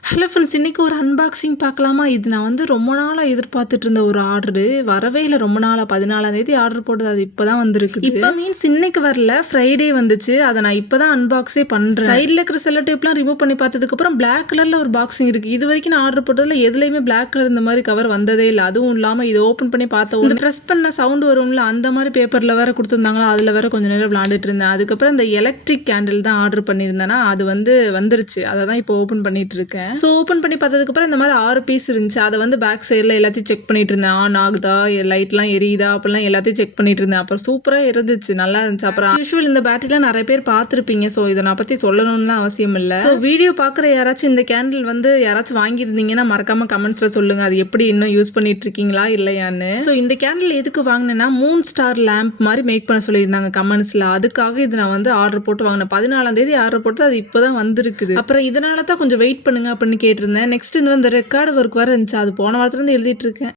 Hello friends, இன்னைக்கு ஒரு unboxing பார்க்கலாமா? இது நான் வந்து ரொம்ப நாளா எதிர்பார்த்துட்டு இருந்த ஒரு ஆர்டரு. வரவே இல்ல ரொம்ப நாளா. 14ஆம் தேதி ஆர்டர் போட்டது. அது இப்பதான் வந்திருக்குது. இப்ப மீன்ஸ் இன்னைக்கு வரல, ஃப்ரைடே வந்துச்சு. அதை நான் இப்பதான் அன்பாக்ஸே பண்றேன். சைடுல இருக்கிற செல்லோ டேப்லாம் ரிமூவ் பண்ணி பார்த்ததுக்கு அப்புறம் பிளாக் கலர்ல ஒரு பாக்ஸிங் இருக்கு. இது வரைக்கும் நான் ஆர்டர் போட்டதுல எதுலயுமே பிளாக் கலர் இந்த மாதிரி கவர் வந்ததே இல்லை. அதுவும் இல்லாம இதை ஓப்பன் பண்ணி பார்த்த உடனே ப்ரெஸ் பண்ண சவுண்ட் வரும்ல, அந்த மாதிரி பேப்பர்ல வேற கொடுத்துருந்தாங்களா. அதுல வேற கொஞ்ச நேரம் விளையாண்டுட்டு இருந்தேன். அதுக்கப்புறம் இந்த எலக்ட்ரிக் கேண்டில் தான் ஆர்டர் பண்ணியிருந்தேன்னா அது வந்துருச்சு. அதை தான் இப்போ ஓப்பன் பண்ணிட்டு இருக்கேன். ஸோ ஓப்பன் பண்ணி பார்த்ததுக்கப்புறம் இந்த மாதிரி 6 பீஸ் இருந்துச்சு. அதை வந்து பேக் சைடில் எல்லாத்தையும் செக் பண்ணிட்டு இருந்தேன். ஆன் ஆகுதா, லைட்லாம் எரியுதா அப்படிலாம் எல்லாத்தையும் செக் பண்ணிட்டு இருந்தேன். அப்புறம் சூப்பராக இருந்துச்சு, நல்லா இருந்துச்சு. அப்புறம் யூஸ்வல் இந்த பேட்டரிலாம் நிறைய பேர் பார்த்துருப்பீங்க. ஸோ இதை நான் பற்றி சொல்லணும்னு அவசியம் இல்லை. ஸோ வீடியோ பார்க்குற யாராச்சும் இந்த கேண்டில் வந்து யாராச்சும் வாங்கியிருந்தீங்கன்னா மறக்காம கமெண்ட்ஸில் சொல்லுங்கள். அது எப்படி இன்னும் யூஸ் பண்ணிட்டு இருக்கீங்களா இல்லையான்னு. ஸோ இந்த கேண்டில் எதுக்கு வாங்கினேன்னா, மூன் ஸ்டார் லேம்ப் மாதிரி மேக் பண்ண சொல்லியிருந்தாங்க கமெண்ட்ஸில். அதுக்காக இது நான் வந்து ஆர்டர் போட்டு வாங்கினேன். 14ஆம் தேதி ஆர்டர் போட்டு அது இப்போ தான் வந்திருக்குது. அப்புறம் இதனால தான் கொஞ்சம் வெயிட் பண்ணுங்க அப்படின்னு கேட்டிருந்தேன். நெக்ஸ்ட் இந்த ரெக்கார்டு ஒர்க் வர இருந்துச்சு. அது போன வாரத்துலேருந்து எழுதிட்டு இருக்கேன்.